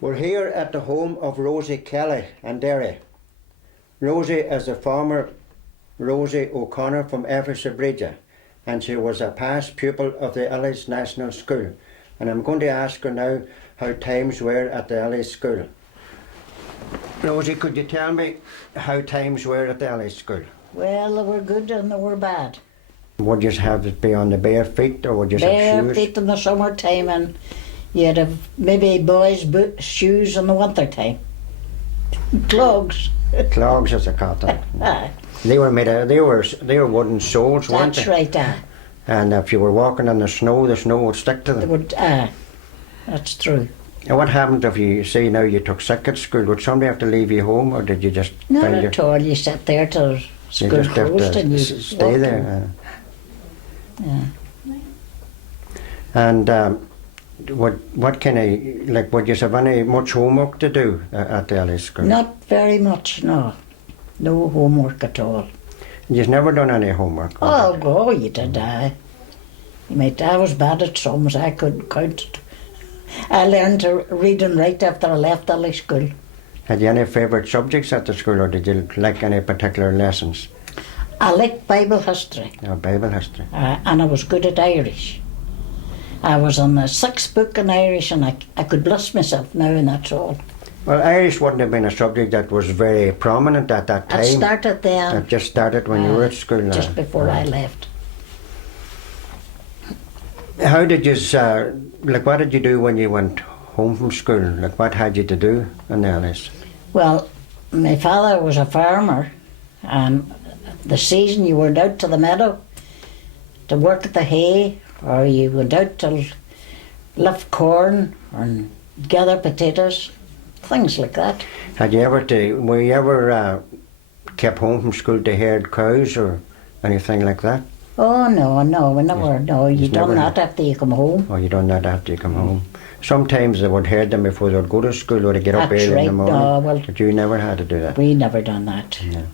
We're here at the home of Rosie Kelly in Derry. Rosie is the former Rosie O'Connor from Bridge, and she was a past pupil of the Illies National School. And I'm going to ask her now how times were at the Illies School. Rosie, could you tell me how times were at the Illies School? Well, they were good and they were bad. Would you have to be on the bare feet, or would you have shoes? Bare feet in the summer time, and you'd have maybe boys' shoes in the winter time. Clogs. Clogs, as they called them. They were made of, they were wooden soles, weren't they? That's right, And if you were walking in the snow would stick to them. They would, that's true. And what happened if you say now you took sick at school? Would somebody have to leave you home, or did you just Not at all. You sat there till school closed and you stay there? Yeah. And what kind of, like, would you have any much homework to do at the Illies School? Not very much, no. No homework at all. You've never done any homework? Oh, you did, I was bad at sums. I couldn't count it. I learned to read and write after I left Illies School. Had you any favourite subjects at the school, or did you like any particular lessons? I liked Bible history. Oh, Bible history. And I was good at Irish. I was on the 6th book in Irish, and I could bless myself now, and that's all. Well, Irish wouldn't have been a subject that was very prominent at that time. It started then. It just started when you were at school now. Just before I left. How did you, what did you do when you went home from school? Like, what had you to do in the Illies? Well, my father was a farmer, and the season you went out to the meadow to work at the hay, or you went out to lift corn or gather potatoes, things like that. Were you ever kept home from school to herd cows or anything like that? Oh no, we never. No, you done that after you come home. Oh, you done that after you come home. Sometimes they would herd them before they would go to school, or they get up early in the morning. No, well, but you never had to do that. We never done that. No.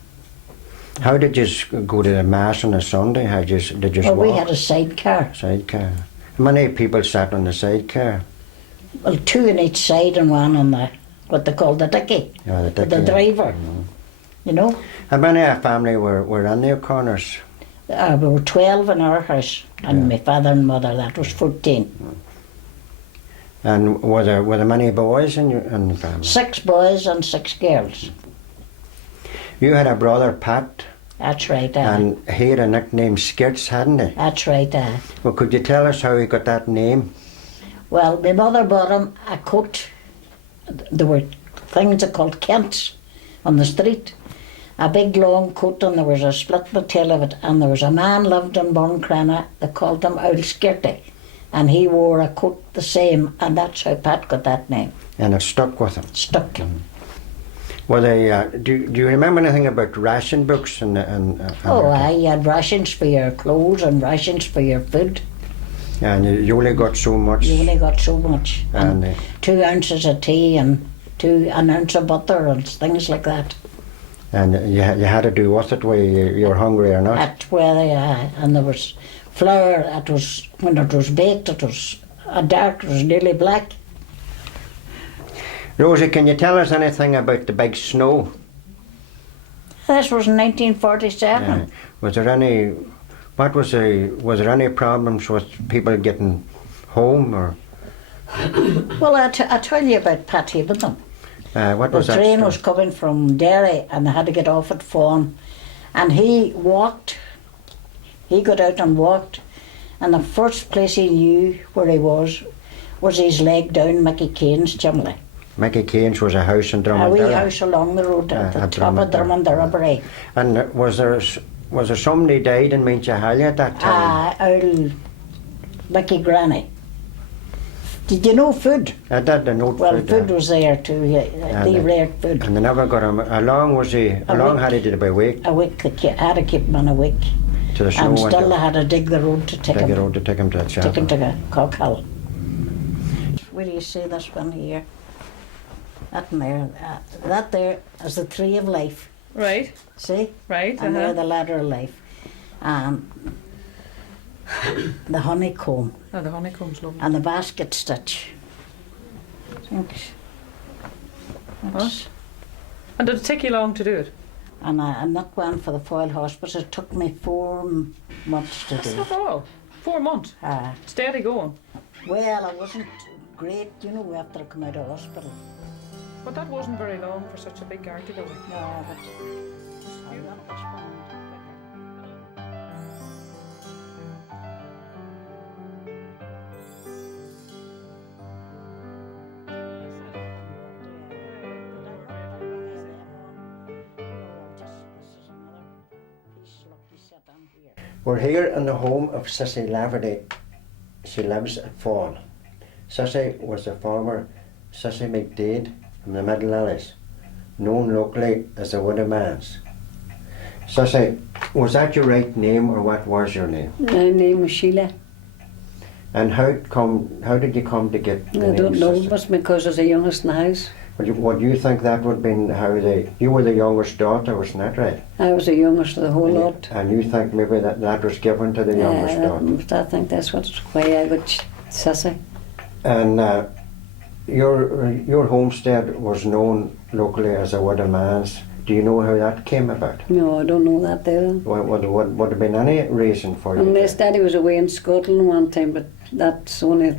How did you go to the mass on a Sunday? Did you walk? We had a sidecar. Sidecar. How many people sat on the sidecar? Well, 2 on each side and 1 on the what they call the dicky. Oh, the dicky. The driver. You know. How many a family were in the O'Connors? We were 12 in our house, and my father and mother, that was 14. And were there many boys in the family? 6 boys and 6 girls. You had a brother, Pat. That's right. And he had a nickname, Skirts, hadn't he? That's right. Well, could you tell us how he got that name? Well, my mother bought him a coat. There were things they called Kents on the street. A big long coat, and there was a split in the tail of it, and there was a man lived in Burncrana, they called him Owl Skirty, and he wore a coat the same, and that's how Pat got that name. And it stuck with him? Stuck him. Well, do you remember anything about ration books? You had rations for your clothes and rations for your food. And you only got so much? You only got so much. And 2 ounces of tea and an ounce of butter and things like that. And you had to do with it whether you were hungry or not? That's whether, and there was flour, when it was baked, it was dark, it was nearly black. Rosie, can you tell us anything about the big snow? This was in 1947. Yeah. Was there any problems with people getting home, or? Well, I tell you about Pat Heavenham. What was that? The train was coming from Derry, and they had to get off at Fawn, and he walked. He got out and walked, and the first place he knew where he was his leg down Mickey Kane's chimney. Mickey Kane's was a house in Drummonderra. A wee house along the road at the top of Drummonderra. And was there somebody died in Minchahally at that time? Old Mickey Granny. Did you know food? I did know food. Well, food was there too. They reared food. And they never got him. How long had he did about a week? A week. They had to keep him in a week. To the snow. And still they had to dig the road to take him. Dig the road to take him to the chapel. Take him to Cockhill. Where do you see this one here? That there. That there is the tree of life. Right. See? Right. And there the ladder of life. The honeycomb. Oh, the honeycomb's lovely. And the basket stitch. That's- And did it take you long to do it? And I'm not going for the Foyle Hospital. It took me 4 months to That's do not it. all. 4 months. Steady going. Well, I wasn't great, you know, after I come out of hospital. But that wasn't very long for such a big garty though. No, but I'm not responding. We're here in the home of Sissy Lavarde. She lives at Fawn. Sissy was the former Sissy McDade from the Middle Illies, known locally as the Widow Man's. Sissy, was that your right name or what was your name? My name was Sheila. And how did you come to get the I name don't know, Sissy? it was because I was the youngest in the house. What do you think that would have been you were the youngest daughter, wasn't that right? I was the youngest of the whole lot. And you think maybe that was given to the youngest daughter? I think that's why I got Sissy. And your homestead was known locally as a Widow Man's. Do you know how that came about? No, I don't know that there. Would have been any reason for you? Unless Daddy was away in Scotland one time, but that's the only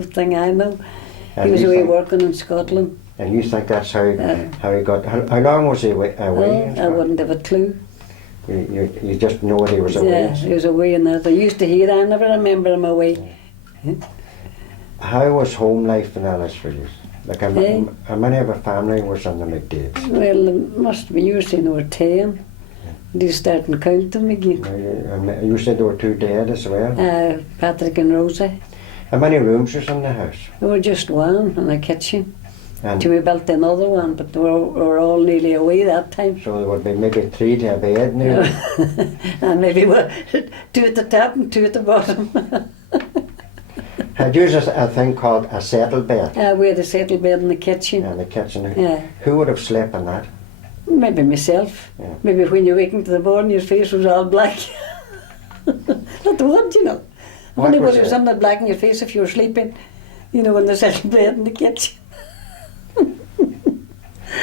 thing I know. He was away working in Scotland. And you think that's how he got... How long was he away? I wouldn't have a clue. You just know that he was away? Yeah, he was away and that. I used to hear, I never remember him away. How was home life in Illies for you? Like how many of a family was in the McDades? Well, there must be, you were saying there were 10. They starting counting again. You said there were 2 dead as well? Patrick and Rosie. How many rooms was in the house? There were just one in the kitchen. And Till we built another one, but we were all nearly away that time. so there would be maybe 3 to a bed now. And maybe 2 at the top and 2 at the bottom. Had you a thing called a settle bed We had a settle bed in the kitchen. in the kitchen? Yeah. Who would have slept in that? Maybe myself. Yeah. Maybe when you wakened to the morning, your face was all black. That would, you know. What Only was would have it? something black in your face if you were sleeping, you know, in the settle bed in the kitchen.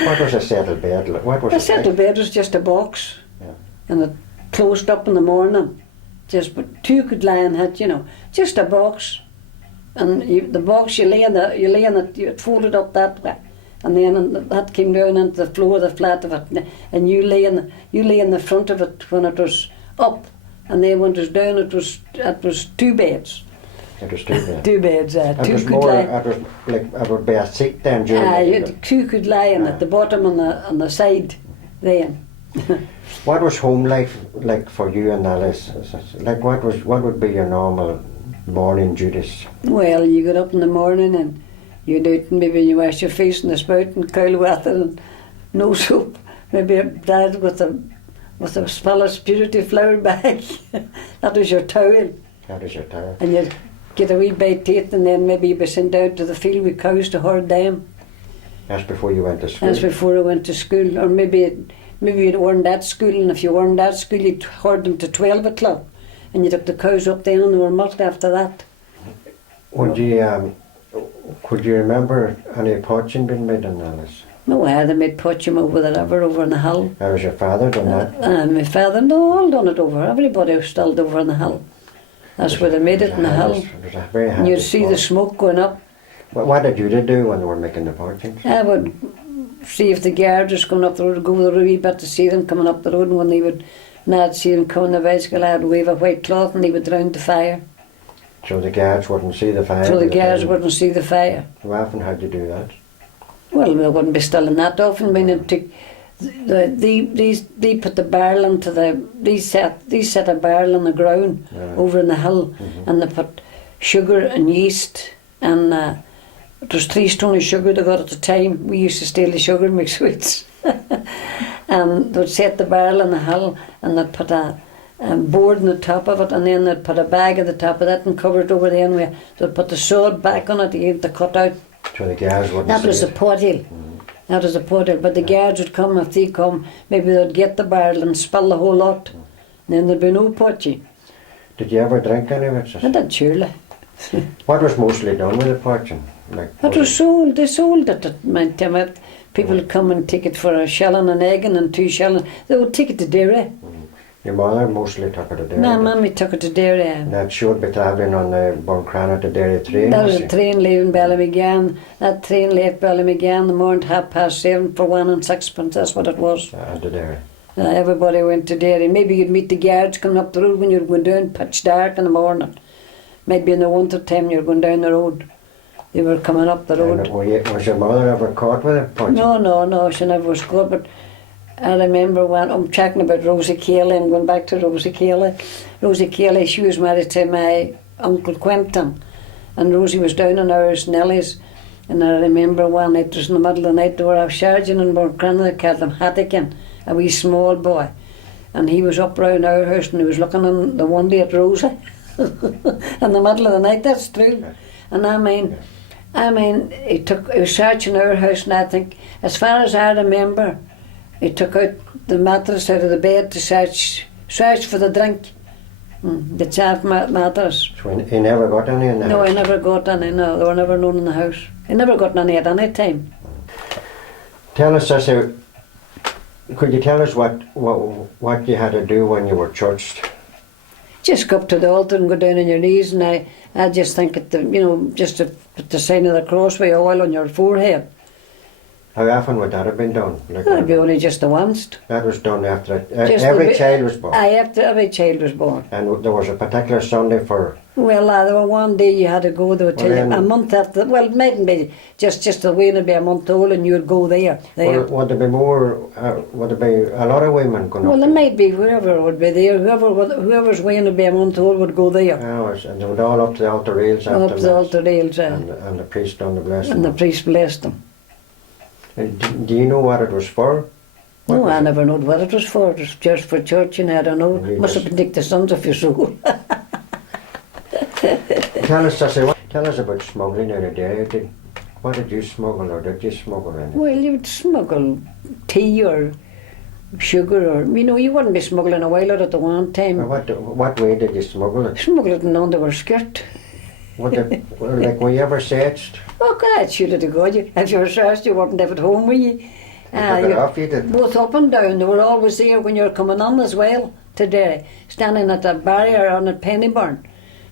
What was a settle bed? What was A it settle like? bed was just a box, Yeah. and it closed up in the morning. But 2 could lie in it, you know, just a box. And the box you lay in it, you folded up that way, and then that came down into the floor, the flat of it, and you lay in the front of it when it was up, and then when it was down, it was 2 beds. It was 2 beds. 2 beds. It 2 was could more. lie. It was like it would be a seat then during the 2 could lie in at the bottom on the side, then. What was home life like for you and Alice? Like what would be your normal morning duties? Well, you get up in the morning and you'd out and maybe you wash your face in the spout and coil water and no soap. Maybe Dad with a Speller's Purity flour bag. That was your towel. That was your towel. And you'd get a wee bite to eat, and then maybe you'd be sent out to the field with cows to herd them. That's before you went to school. That's before I went to school. Or maybe you weren't at school, and if you weren't at school, you'd herd them to 12 o'clock. And you took the cows up then and they were milked after that. Could you remember any poaching being made in Alice? No, I had made poaching over the river, over in the hill. That was your father done that? And my father, no, all done it over. Everybody was still over in the hill. That's where they made it in the hill. It was a very And handy you'd see the spot. smoke going up. What did you do when they were making the poachings? I would see if the guards was coming up the road, go the wee bit to see them coming up the road, and when they would not see them coming the bicycle, I'd wave a white cloth and they would round the fire. So the guards wouldn't see the fire? So the guards wouldn't see the fire. How often had you do that? Well, we wouldn't be still in that often. When it took, they put the barrel into they set a barrel on the ground over in the hill, and they put sugar and yeast, and it was 3 stone of sugar they got at the time. We used to steal the sugar and make sweets. And they'd set the barrel in the hill, and they'd put a board on the top of it, and then they'd put a bag at the top of that and cover it over the end way. They'd put the sword back on it again to cut out. So the guards wouldn't That see was a it? pothill. That was a pothill. But the guards would come, if they come, maybe they'd get the barrel and spill the whole lot. Then there'd be no poaching. Did you ever drink any of it? I did, surely. What was mostly done with the poaching? Like, It was sold. They sold it at my time. People would come and take it for a shilling and egg and 2 shillings. They would take it to Derry. Your mother mostly took it to Derry. No, Mammy took it to Derry. That she would be travelling on the Buncrana to Derry train. That was a train leaving Ballymcgan. That train left Ballymcgan the morning at 7:30 for 1 and 6pence. That's what it was. To Derry. Everybody went to Derry. Maybe you'd meet the guards coming up the road when you were going down, pitch dark in the morning. Maybe in the winter time you were going down the road. They were coming up the road. Was your mother ever caught with it? Punching? No, she never was good. But I remember when I'm talking about Rosie Kelly and going back to Rosie Kelly. Rosie Kelly, she was married to my Uncle Quentin, and Rosie was down in ours in Illies. And I remember one night, it was in the middle of the night, there were a sergeant in Buncrana, they called him Hattigan, a wee small boy. And he was up round our house and he was looking in the window at Rosie in the middle of the night, that's true. And I mean, he was searching our house, and I think, as far as I remember, he took out the mattress out of the bed to search for the drink. The chaff mattress. So he never got any in the No, house? he never got any, no. They were never known in the house. He never got any at any time. Tell us, Sissy, could you tell us what you had to do when you were churched? Just go up to the altar and go down on your knees, and I just think, just to put the sign of the cross with oil on your forehead. How often would that have been done? Like That'd be only just the once. that was done after Just every child was born? After every child was born. And there was a particular Sunday for... Well, there were one day you had to go, they would tell you, a month after, well, it mightn't be just the way it'd be a month old and you'd go there. Would there be more, would there be a lot of women going Well, up there might be, whoever would be there, whoever's weighing to be a month old would go there. And they would all up to the altar rails after Up to the Mass. altar rails, And the priest done the blessing. and the priest blessed them. And do you know what it was for? What No, was I it? never knowed what it was for. It was just for church, and I don't know. Really Must have been take the sons of your soul. Tell us, Sissy, tell us about smuggling out of Derry. What did you smuggle, or did you smuggle anything? Well, you would smuggle tea or sugar, or you wouldn't be smuggling a while out at the one time. Or what way did you smuggle it? Smuggle it in under our skirt. Like, were you ever searched? Oh, God, shoot it to God. If you were searched, you wouldn't have it home with you. You took it off, you didn't? Both up and down. They were always there when you were coming on as well to Derry, standing at the barrier on at Pennyburn.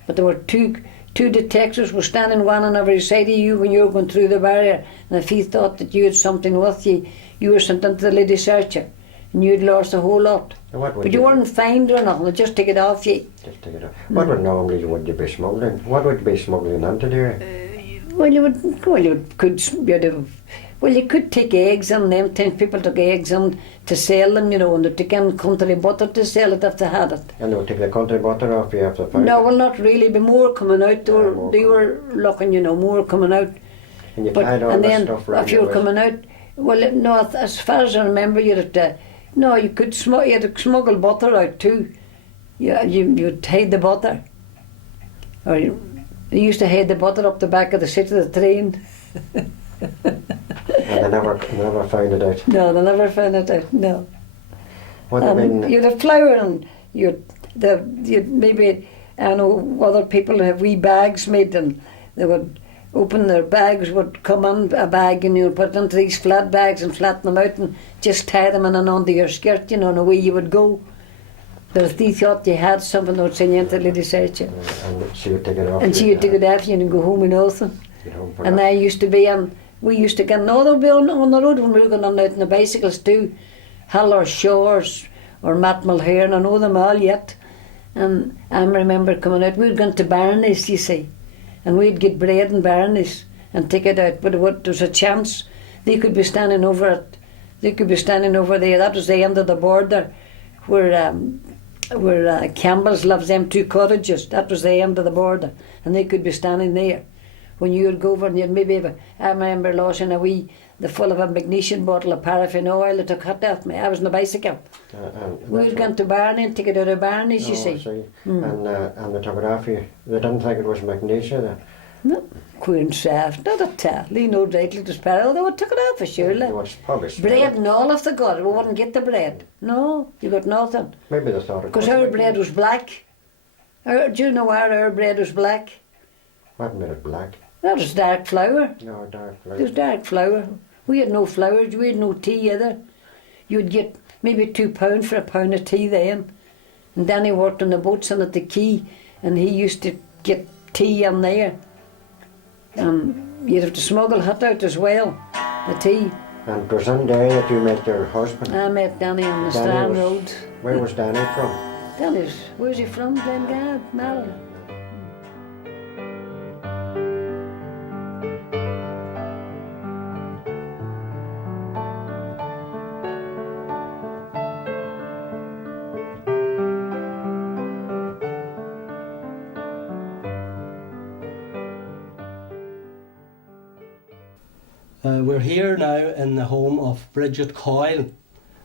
But there were two detectives were standing one on every side of you when you were going through the barrier. And if he thought that you had something with you, you were sent into the lady searcher. And you'd lost a whole lot. But you weren't fined or nothing, they'd just take it off you. Just take it off. What would normally would you be smuggling? What would you be smuggling into Derry? You could take eggs in them times. People took eggs in to sell them, and they took in country butter to sell it if they had it. And they would take the country butter off you after five? No, well, not really, but more coming out. They were looking, more coming out. And you tied all and that then stuff around if you were your coming out, well, no, as far as I remember, you had to smuggle butter out too. You'd hide the butter. Or they used to hide the butter up the back of the seat of the train. And they never found it out? No, they never found it out, no. You'd have flour, and you'd maybe, I know other people have wee bags made, and they would open their bags, would come in a bag, and you'd put it into these flat bags and flatten them out and just tie them in and under your skirt, and away you would go. But if they thought you had something, they would send you into the lady searcher. And she would take it off. And she would take it off you and go home with nothing. And I used to be we used to get another be on the road when we were going on out on the bicycles too. Hull or Shores or Matt Mulhern, I know them all yet. And I remember coming out, we'd gone to Barney's, you see, and we'd get bread in Barney's and take it out. But there was a chance they could be standing over it. They could be standing over there. That was the end of the border where Campbell's lives, them 2 cottages. That was the end of the border, and they could be standing there. When you would go over and you'd maybe have I remember losing the full of a magnesium bottle of paraffin oil that took hot off me. I was on a bicycle. We had gone to Barney and take it out of Barney's, you see. And they took it off you. They didn't think it was magnesia then? No, Queen Shaft, not at all. They know rightly it was paraffin. They would took it off for surely. It was probably Bread and all of the got. We wouldn't get the bread. No, you got nothing. Maybe they thought it was. Because our bread was black. Do you know why our bread was black? What made it black? That was dark flour. No, dark It was dark flour. We had no flowers, we had no tea either. You'd get maybe £2 for a pound of tea then. And Danny worked on the boats and at the quay, and he used to get tea in there. You'd have to smuggle it out as well, the tea. And it was in there that you met your husband. I met Danny on the Danny Strand was- Road. Where was Danny from? Danny's, where's he from? Glengad, Malin. We're here now in the home of Bridget Coyle,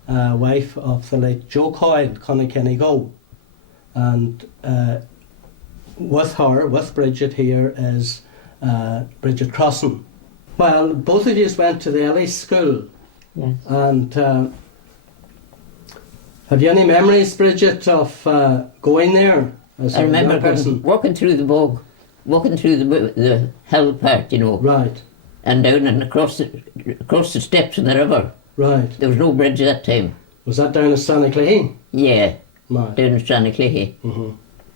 wife of the late Joe Coyle, Connekenny-Go. And with her, with Bridget here, is Bridget Crossan. Well, both of you went to the Illies School. Yes. And have you any memories, Bridget, of going there as I a remember young person? walking through the bog, walking through the hill part, you know, Right, and down and across the steps in the river. right. There was no bridge at that time. Was that down at Stannaclehy? Yeah, Right. down in Stannaclehy. Mm-hmm.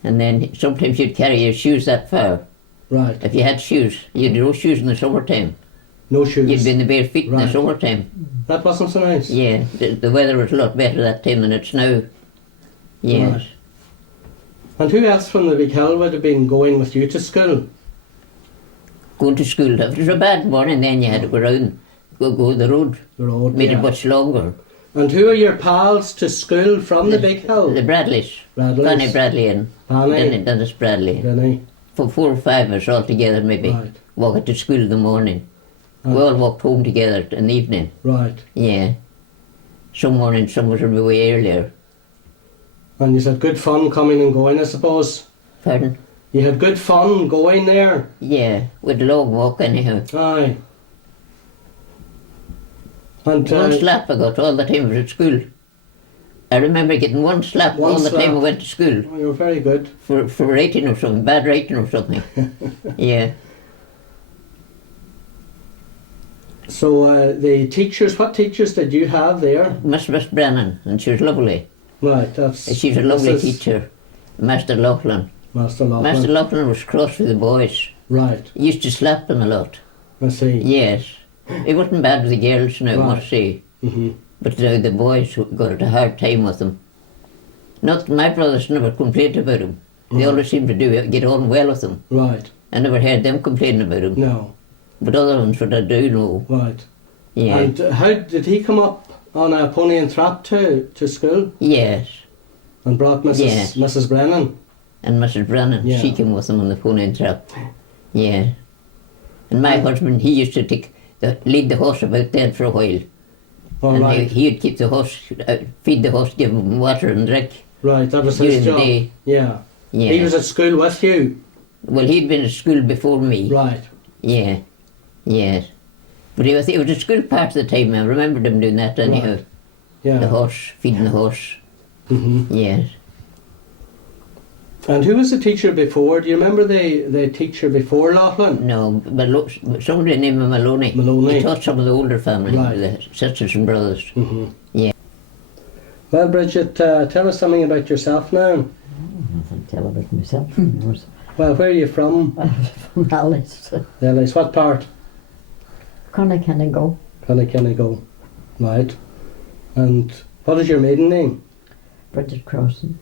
And then sometimes you'd carry your shoes that far. Right. If you had shoes, you'd no shoes in the summertime. No shoes. You'd be in the bare feet in the Right. summertime. That wasn't so nice. Yeah, the weather was a lot better that time than it's now. Yes. Right. And who else from the big hill would have been going with you to school? Going to school, if it was a bad morning, then you had to go round, go the road. The road. Made yeah. it much longer. And who are your pals to school from the big hill? The Bradleys. Bradleys. Fanny Bradley and Fanny. Dennis Bradley. Denny. For 4 or 5 of us all together maybe. Right. Walking to school in the morning. We all walked home together in the evening. Right. Yeah. Some mornings, some was way earlier. And you had good fun coming and going, I suppose. Pardon? You had good fun going there. Yeah, with a long walk anyhow. Aye. And One slap I got all the time I was at school. I remember getting one slap One all the slap. time I went to school. oh, you were very good. For writing or something, bad writing or something. Yeah. So the teachers, what teachers did you have there? Miss Brennan, and she was lovely. Right, that's... She's a lovely Mrs. teacher. Master Laughlin. Master Laughlin. Master Laughlin was cross with the boys. Right, He used to slap them a lot. I see. Yes. He wasn't bad with the girls now, I Right. must say. Mm-hmm. But the boys got a hard time with him. Not my brothers never complained about him. They always seemed to get on well with him. Right, I never heard them complaining about him. no, But other ones what I do know. right. Yeah. And how did he come up on a pony and trap to school Yes. and brought Mrs. Brennan? And Mrs. Brennan, Yeah. she came with him on the pony and trap. Yeah. And my husband, he used to lead the horse about then for a while. All And right, he'd keep the horse, feed the horse, give him water and drink right, that was during his the job. day. Yeah. Yeah. He was at school with you? Well, he'd been at school before me. Right, Yeah. Yes. But he was at school part of the time. I remembered him doing that anyhow. Right. yeah. The horse, feeding the horse. hmm Yes. And who was the teacher before? Do you remember the teacher before Laughlin? No, somebody named him Maloney. Maloney. He taught some of the older family, Right. the sisters and brothers. hmm Yeah. Well, Bridget, tell us something about yourself now. I can tell about myself. Well, where are you from? From Alice. Illies, what part? Connekenny-Go. Connekenny-Go. Right. And what is your maiden name? Bridget Crossan.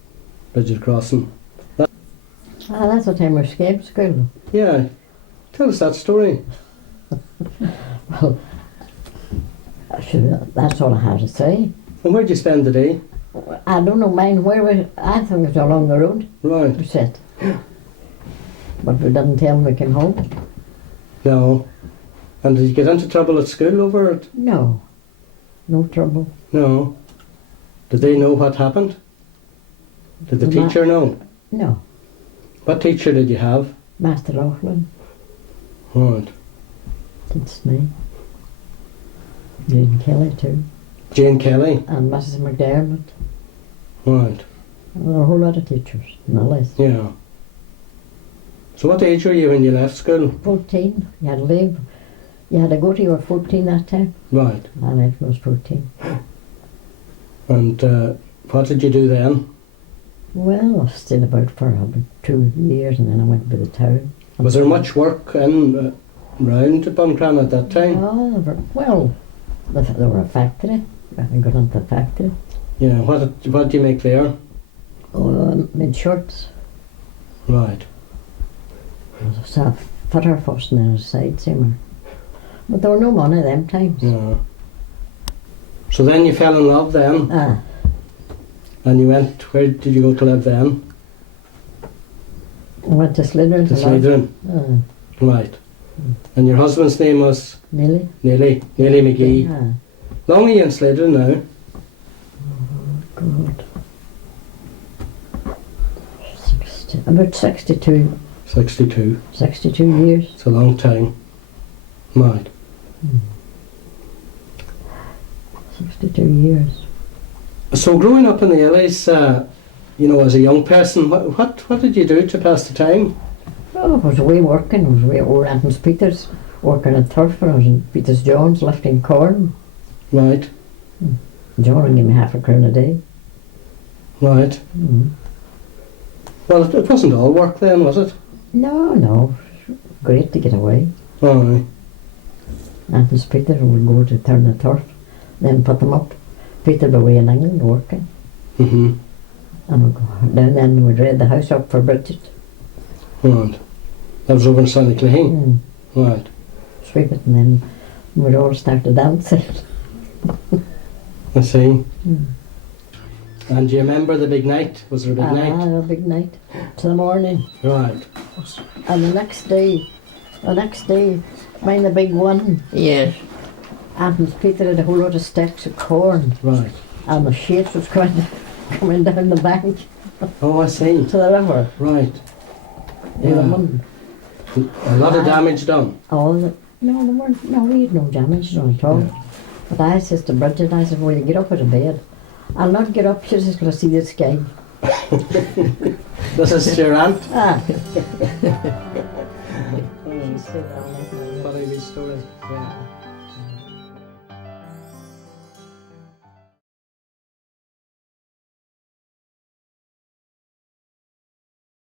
Bridget Crossan. That's the time we escaped school. Yeah. Tell us that story. Well, that's all I had to say. And where'd you spend the day? I don't know mine where I think it's along the road. Right. We said. But we didn't tell them we came home. No. And did you get into trouble at school over it? No. No trouble. No. Did they know what happened? Did the No. teacher know? No. What teacher did you have? Master Laughlin. Right. That's me. Jane Kelly too. Jane Kelly. And Mrs. McDermott. Right. And a whole lot of teachers. And the list. Yeah. So what age were you when you left school? 14. You had to leave. You had to go till you were 14 that time. Right. I left when I was 14. And what did you do then? Well, I stayed about for about 2 years and then I went to the town. Was there much work in round Buncran at that time? Oh, well, there were a factory. I got into the factory. Yeah. What did you make there? Oh, made shirts. Right. I was a fitter first and then a side seamer. But there were no money them times. Yeah. So then you fell in love then, Ah, and you went. Where did you go to live then? I went to Slytherin. To Slytherin. Right. And your husband's name was Nearly. Nearly McGee. Ah, Long are you in Slytherin now? God. About 62. 62. 62 years. It's a long time. Right. 62 years. So growing up in the Illies, you know, as a young person, what did you do to pass the time? Oh, I was away working. I was away at Old Antons Peters, working at turf when I was in Peters Jones, lifting corn. Right. John would give me £0.50 a day. Right. Well, it wasn't all work then, was it? No. Great to get away. Aye. Antons Peters would go to turn the turf, then put them up. Peter would be away in England working. Mm-hmm. And we'd go down then we'd raid the house up for Bridget. Right. That was over in Sunnyclean. Right. Sweep it and then we'd all start to dance. I see. And do you remember the big night? Was there a big night? A big night. To the morning. Right. And the next day, mind the big one, Yes. Antons Peter had a whole lot of stacks of corn. Right. And the shit was coming down the bank Oh, I see. to the river. Right. They were Yeah. running. A lot of damage done. All the, no, there weren't, no, we had no damage done at all. But I says to Bridget, I said, will you get up out of bed? I'll not get up, she says, because I see the sky. This is your aunt. Ah. She said, I'll let me. What a good story. Yeah.